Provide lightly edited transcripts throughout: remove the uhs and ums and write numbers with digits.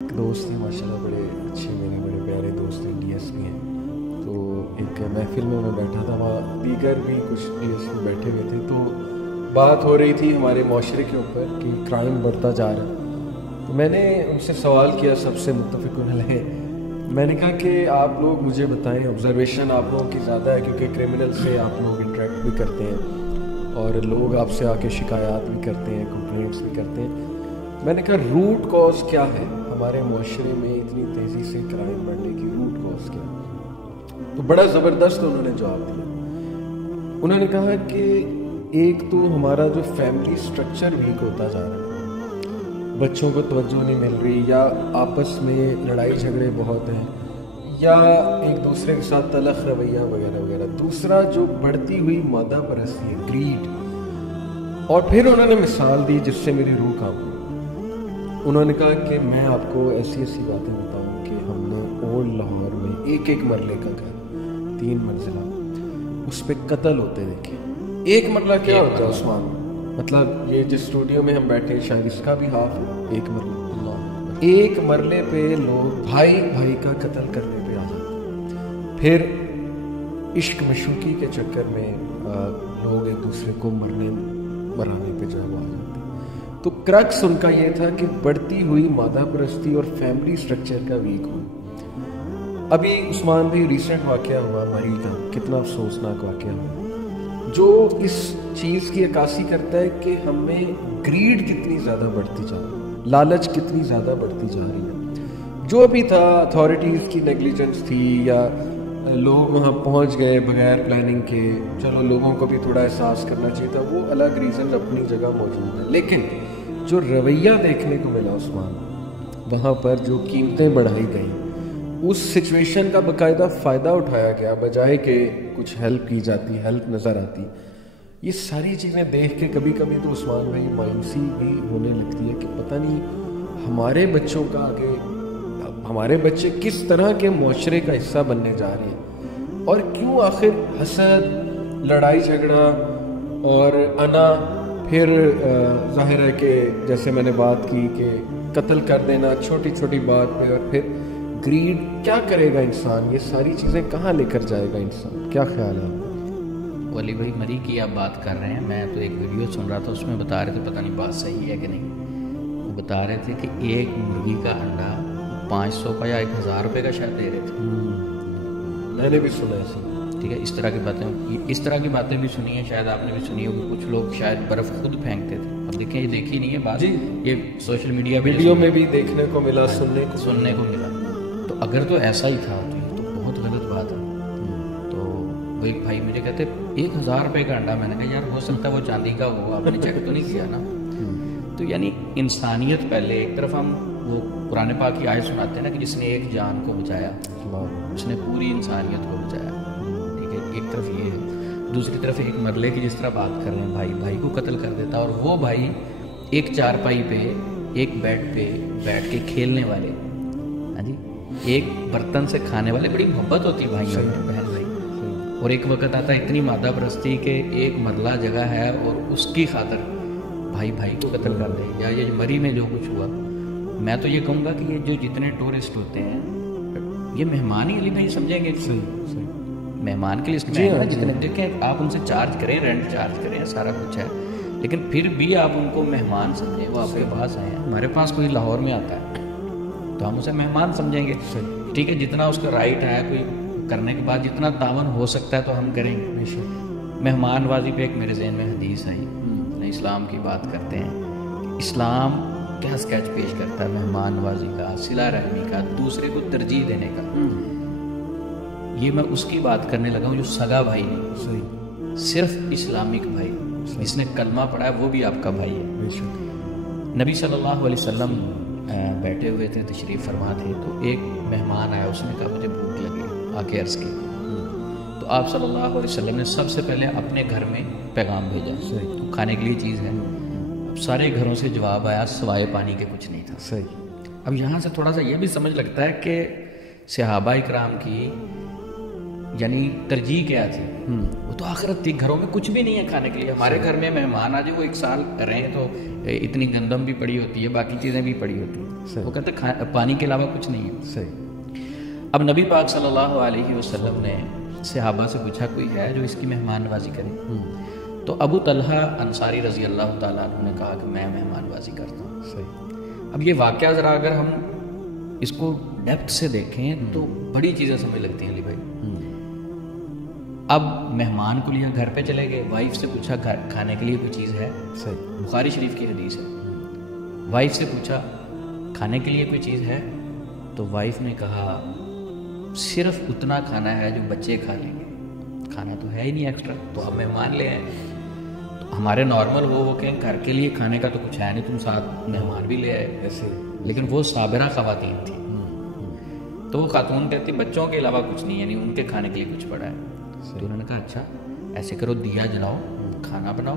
دوست ہیں ماشاءاللہ، بڑے اچھے میرے بڑے پیارے دوست ہیں، ڈی ایس پی ہیں. تو ایک محفل میں بیٹھا تھا، وہاں دیگر بھی کچھ ڈی ایس پی بیٹھے ہوئے تھے. تو بات ہو رہی تھی ہمارے معاشرے کے اوپر کہ کرائم بڑھتا جا رہا ہے. تو میں نے ان سے سوال کیا، سب سے متفق علیہ. میں نے کہا کہ آپ لوگ مجھے بتائیں، آبزرویشن آپ لوگوں کی زیادہ ہے کیونکہ کرمنل سے آپ لوگ انٹریکٹ بھی کرتے ہیں اور لوگ آپ سے آ کے شکایات بھی کرتے ہیں، کمپلینٹس بھی کرتے ہیں. میں نے کہا روٹ کاز کیا ہے ہمارے معاشرے میں اتنی تیزی سے کرائم بڑھنے کی، روٹ کاز کیا ہے؟ تو بڑا زبردست انہوں نے جواب دیا. انہوں نے کہا کہ ایک تو ہمارا جو فیملی سٹرکچر ویک ہوتا جا رہا ہے، بچوں کو توجہ نہیں مل رہی، یا آپس میں لڑائی جھگڑے بہت ہیں، یا ایک دوسرے کے ساتھ تلخ رویہ وغیرہ وغیرہ. دوسرا جو بڑھتی ہوئی مادہ پرستی ہے، گریڈ. اور پھر انہوں نے مثال دی جس سے میری روح کانپ گئی. انہوں نے کہا کہ میں آپ کو ایسی ایسی باتیں بتاؤں کہ ہم نے اولڈ لاہور میں ایک مرلے کا گھر، 3 منزلہ، اس پہ قتل ہوتے دیکھے. ایک مرلہ کیا ہوتا ہے عثمان؟ مطلب یہ جس اسٹوڈیو میں ہم بیٹھے شاید اس کا بھی ہاف ہے، ایک مرلہ. ایک مرلے پہ لوگ بھائی بھائی کا قتل کرنے پہ آ جاتے. پھر عشق مشوقی کے چکر میں لوگ ایک دوسرے کو مرانے پہ جو ہے وہ آ جاتے. تو کرکس ان کا یہ تھا کہ بڑھتی ہوئی مادہ پرستی اور فیملی سٹرکچر کا ویک ہونا. ابھی عثمان بھائی ریسنٹ واقعہ ہوا مری کا، کتنا افسوسناک واقعہ ہوا، جو اس چیز کی عکاسی کرتا ہے کہ ہمیں گریڈ کتنی زیادہ بڑھتی جا رہی ہے، لالچ کتنی زیادہ بڑھتی جا رہی ہے. جو بھی تھا اتھارٹیز کی نیگلیجنس تھی، یا لوگ وہاں پہنچ گئے بغیر پلاننگ کے، چلو لوگوں کو بھی تھوڑا احساس کرنا چاہیے تھا، وہ الگ ریزن اپنی جگہ موجود ہے. لیکن جو رویہ دیکھنے کو ملا عثمان، وہاں پر جو قیمتیں بڑھائی گئیں، اس سچویشن کا باقاعدہ فائدہ اٹھایا گیا بجائے کہ کچھ ہیلپ کی جاتی، ہیلپ نظر آتی. یہ ساری چیزیں دیکھ کے کبھی کبھی تو عثمان بھائی مایوسی بھی ہونے لگتی ہے کہ پتہ نہیں ہمارے بچوں کا آگے، ہمارے بچے کس طرح کے معاشرے کا حصہ بننے جا رہے ہیں، اور کیوں آخر حسد، لڑائی جھگڑا اور انا، پھر ظاہر ہے کہ جیسے میں نے بات کی کہ قتل کر دینا چھوٹی چھوٹی بات پہ، اور پھر گریڈ. کیا کرے گا انسان؟ یہ ساری چیزیں کہاں لے کر جائے گا انسان؟ کیا خیال ہے؟ ولی بھائی مری کی آپ بات کر رہے ہیں، میں تو ایک ویڈیو سن رہا تھا، اس میں بتا رہے تھے، پتہ نہیں بات صحیح ہے کہ نہیں، وہ بتا رہے تھے کہ ایک مرغی کا انڈا 500 کا یا 1000 روپے کا شاید دے رہے تھے. میں نے بھی سنا ہے. ٹھیک ہے، اس طرح کی باتیں بھی سنی ہیں، شاید آپ نے بھی سنی ہوگی. کچھ لوگ شاید برف خود پھینکتے تھے. اب دیکھیں، یہ دیکھی نہیں ہے بات، یہ سوشل میڈیا پہ ویڈیو میں بھی دیکھنے کو ملا، سننے کو ملا. تو اگر تو ایسا ہی تھا تو یہ تو بہت غلط بات ہے. تو وہ ایک بھائی مجھے کہتے 1000 روپے کا انڈا. میں نے کہا یار ہو سکتا ہے وہ چاندی کا ہو، آپ نے چیک تو نہیں کیا نا. تو یعنی انسانیت پہلے. ایک طرف ہم وہ قرآن پاک کی آیت سناتے ہیں نا کہ جس نے ایک جان کو بچایا اس نے پوری انسانیت کو بچایا. ٹھیک ہے، ایک طرف یہ ہے. دوسری طرف ایک مرلے کی جس طرح بات کر رہے ہیں، بھائی بھائی کو قتل کر دیتا، اور وہ بھائی ایک چارپائی پہ، ایک بیڈ پہ بیٹھ کے کھیلنے والے، ہاں جی، ایک برتن سے کھانے والے. بڑی محبت ہوتی ہے بھائیوں میں، بہن بھائی. اور ایک وقت آتا ہے اتنی مادہ پرستی کہ ایک مرلہ جگہ ہے اور اس کی خاطر بھائی بھائی کو قتل کر دے. یا یہ مری میں جو کچھ ہوا، میں تو یہ کہوں گا کہ یہ جو جتنے ٹورسٹ ہوتے ہیں یہ مہمان ہی علی بھائی سمجھیں گے. مہمان کے لسٹ میں جتنے دیکھیں، آپ ان سے چارج کریں، رینٹ چارج کریں، سارا کچھ ہے، لیکن پھر بھی آپ ان کو مہمان سمجھیں. وہ آپ کے پاس آئے ہیں، ہمارے پاس کوئی لاہور میں آتا ہے تو ہم اسے مہمان سمجھیں گے. ٹھیک ہے، جتنا اس کا رائٹ ہے کوئی کرنے کے بعد، جتنا تعاون ہو سکتا ہے تو ہم کریں گے. مہمان نوازی پہ ایک میرے ذہن میں حدیث آئی، اسلام کی بات کرتے ہیں، اسلام کیا اسکیچ پیش کرتا ہے مہمان نوازی کا، صلہ رحمی کا، دوسرے کو ترجیح دینے کا. یہ میں اس کی بات کرنے لگا ہوں جو سگا بھائی نہیں، صرف اسلامک بھائی، جس نے کلمہ پڑھا ہے وہ بھی آپ کا بھائی ہے. نبی صلی اللہ علیہ وسلم بیٹھے ہوئے تھے، تشریف فرما تھے، تو ایک مہمان آیا، اس نے کہا مجھے بھوک لگی، آ کے عرض کی. تو آپ صلی اللہ علیہ وسلم نے سب سے پہلے اپنے گھر میں پیغام بھیجا، تو کھانے کے لیے چیز ہے. اب سارے گھروں سے جواب آیا سوائے پانی کے کچھ نہیں تھا. اب یہاں سے تھوڑا سا یہ بھی سمجھ لگتا ہے کہ صحابہ کرام کی یعنی ترجیح کیا تھی؟ وہ تو آخرت تھی. گھروں میں کچھ بھی نہیں ہے کھانے کے لیے. ہمارے گھر میں مہمان آ جائے وہ 1 سال رہیں تو اتنی گندم بھی پڑی ہوتی ہے, باقی چیزیں بھی پڑی ہوتی ہیں. وہ کہتے ہیں پانی کے علاوہ کچھ نہیں ہے. صحیح. اب نبی پاک صلی اللہ علیہ وسلم نے صحابہ سے پوچھا کوئی ہے جو اس کی مہمان نوازی کرے؟ تو ابو طلحہ انصاری رضی اللہ تعالیٰ عنہ نے کہا کہ میں مہمان نوازی کرتا ہوں. صحیح. اب یہ واقعہ ذرا اگر ہم اس کو ڈیپتھ سے دیکھیں تو بڑی چیزیں سمجھ لگتی ہیں علی بھائی. اب مہمان کو لیا, گھر پہ چلے گئے, وائف سے پوچھا کھانے کے لیے کوئی چیز ہے؟ صحیح. بخاری شریف کی حدیث ہے. وائف سے پوچھا کھانے کے لیے کوئی چیز ہے؟ تو وائف نے کہا صرف اتنا کھانا ہے جو بچے کھا لیں گے, کھانا تو ہے ہی نہیں ایکسٹرا, تو اب مہمان لے آئے. تو ہمارے نارمل وہ کہ گھر کے لیے کھانے کا تو کچھ ہے نہیں, تم ساتھ مہمان بھی لے آئے ایسے. لیکن وہ صابرہ خواتین تھیں. تو وہ خاتون کہتی بچوں کے علاوہ کچھ نہیں, یعنی ان کے کھانے کے لیے کچھ پڑا ہے. تو انہوں نے کہا اچھا ایسے کرو, دیا جلاؤ, کھانا بناؤ,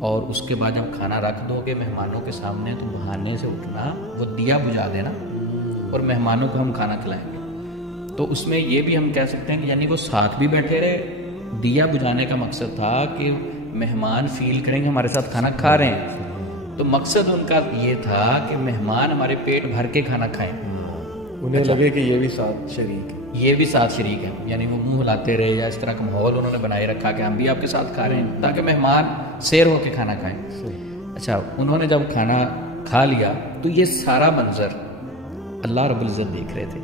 اور اس کے بعد جب کھانا رکھ دو گے مہمانوں کے سامنے تو بہانے سے اٹھنا, وہ دیا بجھا دینا اور مہمانوں کو ہم کھانا کھلائیں گے. تو اس میں یہ بھی ہم کہہ سکتے ہیں کہ یعنی وہ ساتھ بھی بیٹھے رہے. دیا بجھانے کا مقصد تھا کہ مہمان فیل کریں گے ہمارے ساتھ کھانا کھا رہے ہیں. تو مقصد ان کا یہ تھا کہ مہمان ہمارے پیٹ بھر کے کھانا کھائیں, انہیں لگے کہ یہ بھی ساتھ شریک ہے, یہ بھی ساتھ شریک ہیں. یعنی وہ منہ ہلاتے رہے یا اس طرح کا ماحول انہوں نے بنائے رکھا کہ ہم بھی آپ کے ساتھ کھا رہے ہیں تاکہ مہمان سیر ہو کے کھانا کھائیں. اچھا انہوں نے جب کھانا کھا لیا تو یہ سارا منظر اللہ رب العزت دیکھ رہے تھے.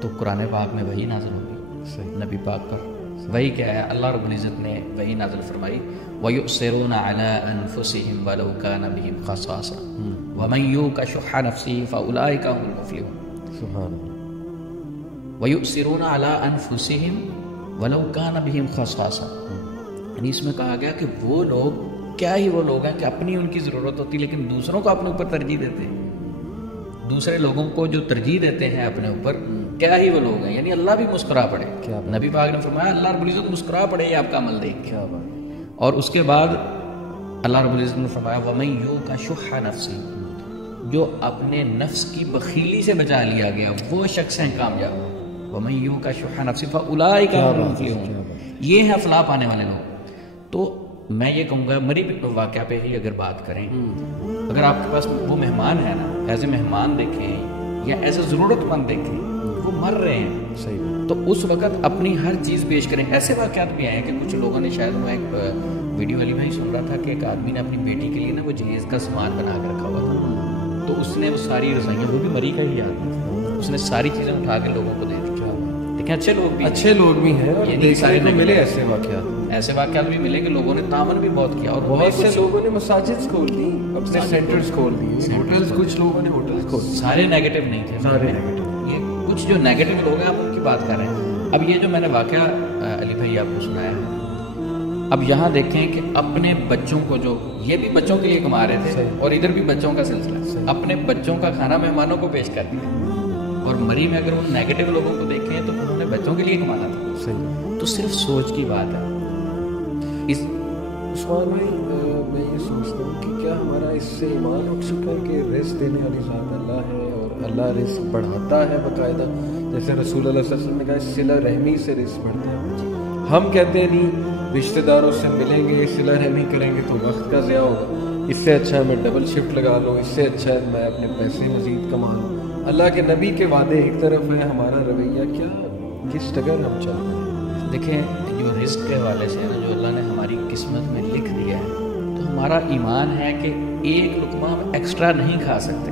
تو قرآن پاک میں وحی نازل ہوگی نبی پاک پر. وہی کیا ہے, اللہ رب العزت نے وہی نازل فرمائی وَيُؤْثِرُونَ عَلَىٰ أَنفُسِهِمْ وَلَوْ كَانَ بِهِمْ خَصَاصَةٌ وَمَن يُوقَ شُحَّ نَفْسِهِ فَأُولَٰئِكَ هُمُ الْمُفْلِحُونَ. سبحان اللہ. وَيُؤْثِرُونَ عَلَىٰ أَنفُسِهِمْ وَلَوْ كَانَ بِهِمْ خَصَاصَةٌ. یعنی اس میں کہا گیا کہ وہ لوگ کیا ہی وہ لوگ ہیں کہ اپنی ان کی ضرورت ہوتی لیکن دوسروں کو اپنے اوپر ترجیح دیتے ہیں. دوسرے لوگوں کو جو ترجیح دیتے ہیں اپنے اوپر, کیا ہی وہ لوگ ہیں. یعنی اللہ بھی مسکرا پڑے. نبی پاک نے فرمایا اللہ رب العزت مسکرا پڑے یہ آپ کا عمل دیکھ کے. اور اس کے بعد اللہ رب العزت نے فرمایا وَمَن يُوقَ شُحَّ نَفْسِهِ, جو اپنے نفس کی بخیلی سے بچا لیا گیا وہ شخص ہیں کامیاب. وَمَن يُوقَ شُحَّ نَفْسِهِ فَأُولَٰئِكَ هُمُ الْمُفْلِحُونَ. یہ ہیں فلاح پانے والے لوگ. تو میں یہ کہوں گا مری واقعہ پہ ہی اگر بات کریں, اگر آپ کے پاس وہ مہمان ہے نا, ایز اے مہمان دیکھیں یا ایز اے ضرورت مند دیکھیں, وہ مر رہے ہیں صحیح, تو اس وقت اپنی ہر چیز پیش کریں. ایسے واقعات بھی آئے ہیں کہ کچھ لوگوں نے, شاید میں ایک ویڈیو والی میں سن رہا تھا کہ ایک آدمی نے اپنی بیٹی کے لیے نا وہ جہیز کا سامان بنا کے رکھا ہوا تھا, تو اس نے وہ ساری رضائیاں, وہ بھی مری کا ہی آدمی تھا, اس نے ساری چیزیں اٹھا کے لوگوں کو دے دی. دیکھیں اچھے لوگ بھی ہیں, یہ سارے ملے ایسے واقعات بھی ملے کہ لوگوں نے تعاون بھی بہت کیا. اور بہت سے لوگوں نے مساجد کھول دی, اپنے سینٹرز کھول دیے, ہوٹلز, کچھ لوگوں نے ہوٹلز کھول. سارے نیگیٹو نہیں تھے, سارے نیگیٹو. یہ کچھ جو نیگیٹو لوگ ہیں آپ ان کی بات کر رہے ہیں. اب یہ جو میں نے واقعہ علی بھائی آپ کو سنایا ہے, اب یہاں دیکھیں کہ اپنے بچوں کو, جو یہ بھی بچوں کے لیے کما رہے تھے اور ادھر بھی بچوں کا سلسلہ, اپنے بچوں کا کھانا مہمانوں کو پیش کر دیا. اور مری میں اگر ان نیگیٹو لوگوں کو دیکھیں تو انہوں نے بچوں کے لیے کمانا تھا. تو صرف سوچ کی بات ہے. اس عثمان بھائی میں یہ سوچتا ہوں کہ کیا ہمارا اس سے ایمان اٹھ چکا ہے کہ رزق دینے والی ذات اللہ ہے اور اللہ رزق بڑھاتا ہے باقاعدہ, جیسے رسول اللہ صلی اللہ علیہ وسلم نے کہا صلہ رحمی سے رزق بڑھتا ہے. ہم کہتے ہیں نہیں رشتہ داروں سے ملیں گے, صلہ رحمی کریں گے تو وقت کا ضیاع ہوگا, اس سے اچھا ہے میں ڈبل شفٹ لگا لوں, اس سے اچھا ہے میں اپنے پیسے مزید کما لوں. اللہ کے نبی کے وعدے ایک طرف ہے, ہمارا رویہ کیا, کس ڈگر ہم چل رہے ہیں. دیکھیں جو رزق کے حوالے سے ہے نا, جو اللہ نے ہماری قسمت میں لکھ دیا ہے, تو ہمارا ایمان ہے کہ ایک لقمہ ہم ایکسٹرا نہیں کھا سکتے.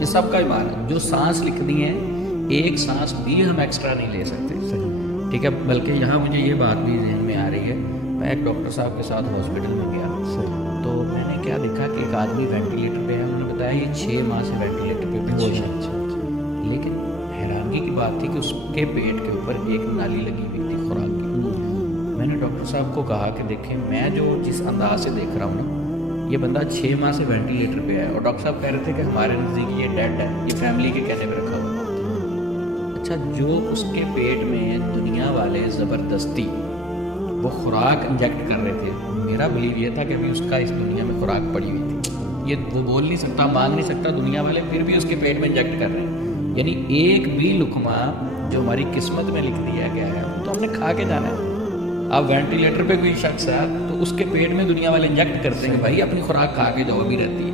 یہ سب کا ایمان ہے. جو سانس لکھ دی ہے ایک سانس بھی ہم ایکسٹرا نہیں لے سکتے. ٹھیک ہے, بلکہ یہاں مجھے یہ بات بھی ذہن میں آ رہی ہے. میں ایک ڈاکٹر صاحب کے ساتھ ہاسپٹل میں گیا, تو میں نے کیا دیکھا کہ ایک آدمی وینٹیلیٹر پہ ہے. انہوں نے بتایا یہ 6 ماہ سے وینٹیلیٹر پہ بیٹھا ہے. لیکن حیرانگی کی بات تھی کہ اس کے پیٹ کے اوپر ایک نالی لگی ہوئی تھی خوراک کی. میں نے ڈاکٹر صاحب کو کہا کہ دیکھیں میں جو جس انداز سے دیکھ رہا ہوں نا, یہ بندہ 6 ماہ سے وینٹیلیٹر پہ ہے, اور ڈاکٹر صاحب کہہ رہے تھے کہ ہمارے نزدیک یہ ڈیڈ ہے, یہ فیملی کے کہنے پہ رکھا ہوا. اچھا, جو اس کے پیٹ میں دنیا والے زبردستی وہ خوراک انجیکٹ کر رہے تھے, میرا بلیو یہ تھا کہ ابھی اس کا اس دنیا میں خوراک پڑی ہوئی تھی. یہ وہ بول نہیں سکتا, مانگ نہیں سکتا, دنیا والے پھر بھی اس کے پیٹ میں انجیکٹ کر رہے ہیں. یعنی ایک بھی لقمہ جو ہماری قسمت میں لکھ دیا گیا ہے تو ہم نے کھا کے جانا ہے. اب وینٹیلیٹر پہ کوئی شخص ہے تو اس کے پیٹ میں دنیا والے انجیکٹ کرتے ہیں بھائی اپنی خوراک کھا کے جاؤ بھی رہتی ہے.